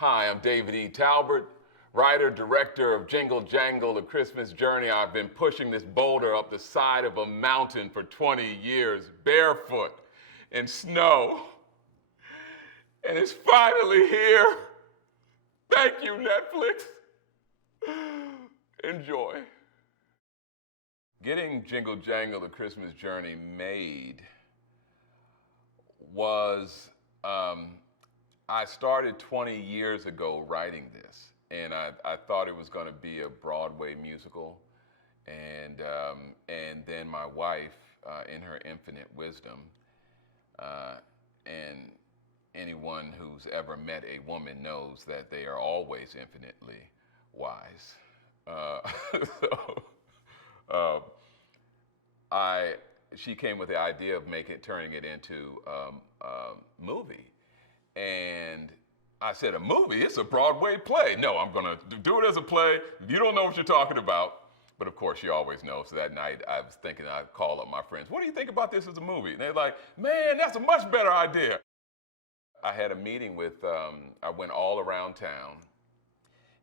Hi, I'm David E. Talbert, writer, director of Jingle Jangle, A Christmas Journey. I've been pushing this boulder up the side of a mountain for 20 years, barefoot in snow. And it's finally here. Thank you, Netflix. Enjoy. Getting Jingle Jangle, A Christmas Journey made was, I started 20 years ago writing this, and I thought it was going to be a Broadway musical, and then my wife, in her infinite wisdom, and anyone who's ever met a woman knows that they are always infinitely wise. So, she came with the idea of turning it into a movie. And I said, a movie? It's a Broadway play. No, I'm going to do it as a play. You don't know what you're talking about. But of course, she always knows. So that night, I was thinking I'd call up my friends. What do you think about this as a movie? And they're like, man, that's a much better idea. I had a meeting with, I went all around town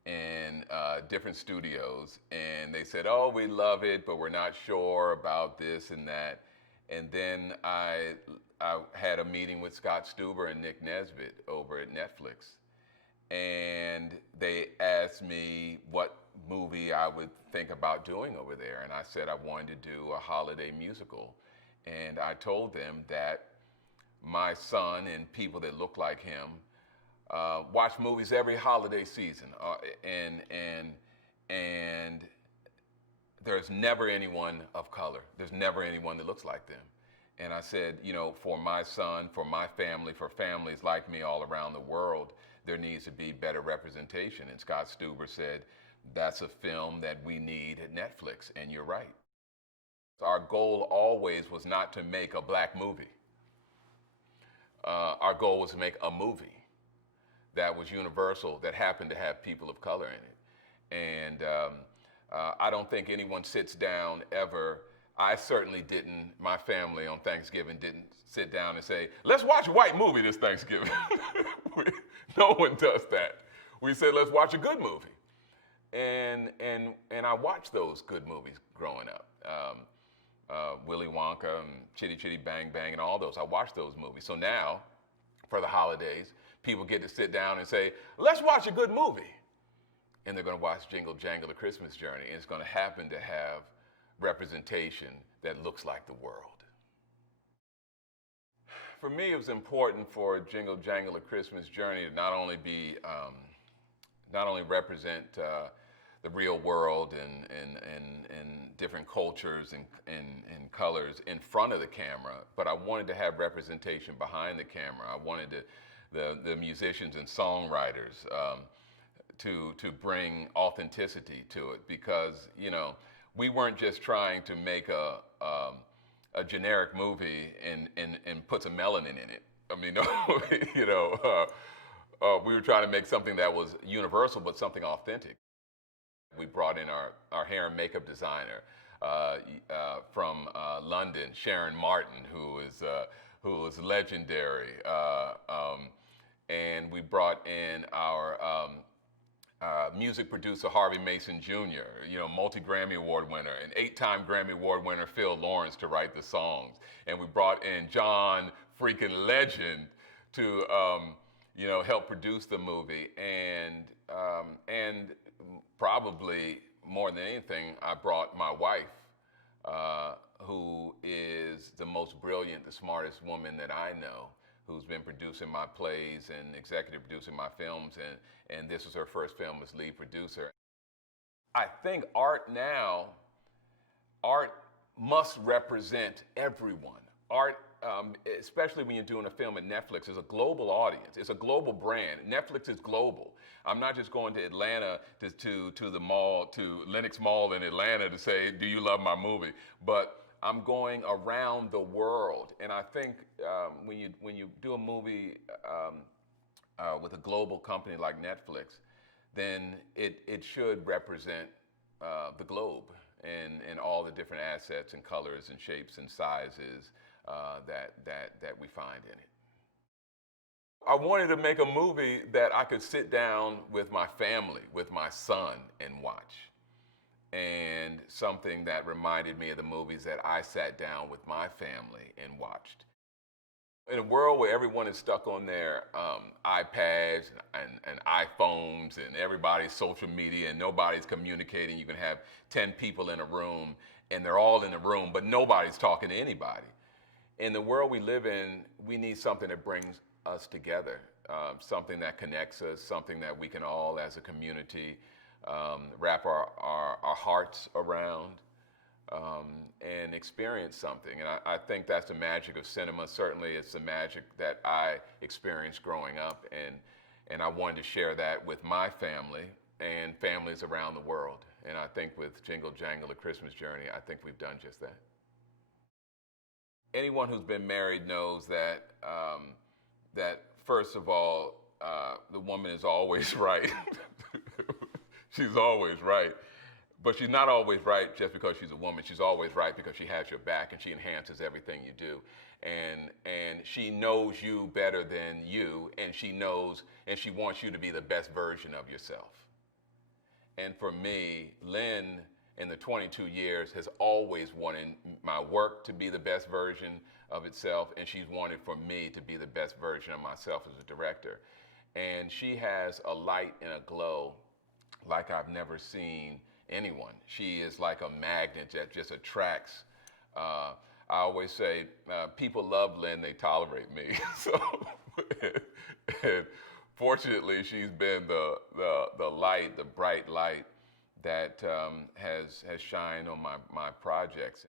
in different studios. And they said, oh, we love it, but we're not sure about this and that. And then I had a meeting with Scott Stuber and Nick Nesbitt over at NetFlix. And they asked me what movie I would think about doing over there. And I said I wanted to do a holiday musical. And I told them that my son and people that look like him watch movies every holiday season. And there's never anyone of color. There's never anyone that looks like them. And I said, you know, for my son, for my family, for families like me all around the world, there needs to be better representation. And Scott Stuber said, that's a film that we need at Netflix, and you're right. Our goal always was not to make a black movie. Our goal was to make a movie that was universal, that happened to have people of color in it. And I don't think anyone sits down ever. I certainly didn't. My family on Thanksgiving didn't sit down and say, let's watch a white movie this Thanksgiving. No one does that. We said, let's watch a good movie. And I watched those good movies growing up. Willy Wonka and Chitty Chitty Bang Bang and all those. I watched those movies. So now, for the holidays, people get to sit down and say, let's watch a good movie. And they're going to watch Jingle Jangle, A Christmas Journey. And it's going to happen to have representation that looks like the world. For me, it was important for Jingle Jangle, A Christmas Journey to not only represent the real world and different cultures and colors in front of the camera, but I wanted to have representation behind the camera. I wanted the musicians and songwriters to bring authenticity to it, because, you know, we weren't just trying to make a generic movie and put some melanin in it. I mean, you know, we were trying to make something that was universal, but something authentic. We brought in our hair and makeup designer from London, Sharon Martin, who is legendary, and we brought in our music producer Harvey Mason Jr., you know, multi-Grammy Award winner, and 8-time Grammy Award winner Phil Lawrence to write the songs. And we brought in John freaking Legend to, you know, help produce the movie. And probably more than anything, I brought my wife, who is the most brilliant, the smartest woman that I know, who's been producing my plays and executive producing my films, and this was her first film as lead producer. I think art must represent everyone. Art, especially when you're doing a film at Netflix, is a global audience. It's a global brand. Netflix is global. I'm not just going to Atlanta to the mall, to Lenox Mall in Atlanta to say, do you love my movie? But I'm going around the world. And I think when you do a movie with a global company like Netflix, then it should represent the globe and all the different assets and colors and shapes and sizes that we find in it. I wanted to make a movie that I could sit down with my family, with my son, and watch. And something that reminded me of the movies that I sat down with my family and watched. In a world where everyone is stuck on their iPads and iPhones and everybody's social media and nobody's communicating, you can have 10 people in a room and they're all in the room, but nobody's talking to anybody. In the world we live in, we need something that brings us together, something that connects us, something that we can all, as a community, wrap our hearts around and experience something. And I think that's the magic of cinema. Certainly, it's the magic that I experienced growing up, and I wanted to share that with my family and families around the world. And I think with Jingle Jangle, A Christmas Journey, I think we've done just that. Anyone who's been married knows that that first of all, the woman is always right. She's always right. But she's not always right just because she's a woman. She's always right because she has your back and she enhances everything you do. And she knows you better than you, and she knows and she wants you to be the best version of yourself. And for me, Lynn, in the 22 years, has always wanted my work to be the best version of itself, and she's wanted for me to be the best version of myself as a director. And she has a light and a glow like I've never seen anyone. She is like a magnet that just attracts. I always say, people love Lynn, they tolerate me. So, and fortunately, she's been the light, the bright light that has shined on my projects.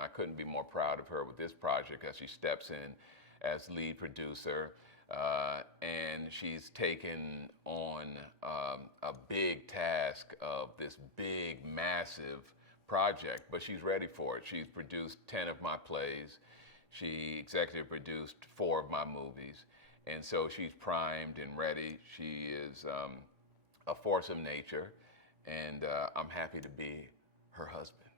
I couldn't be more proud of her with this project as she steps in as lead producer. And she's taken on a big task of this big, massive project, but she's ready for it. She's produced 10 of my plays. She executive produced 4 of my movies. And so she's primed and ready. She is a force of nature, and I'm happy to be her husband.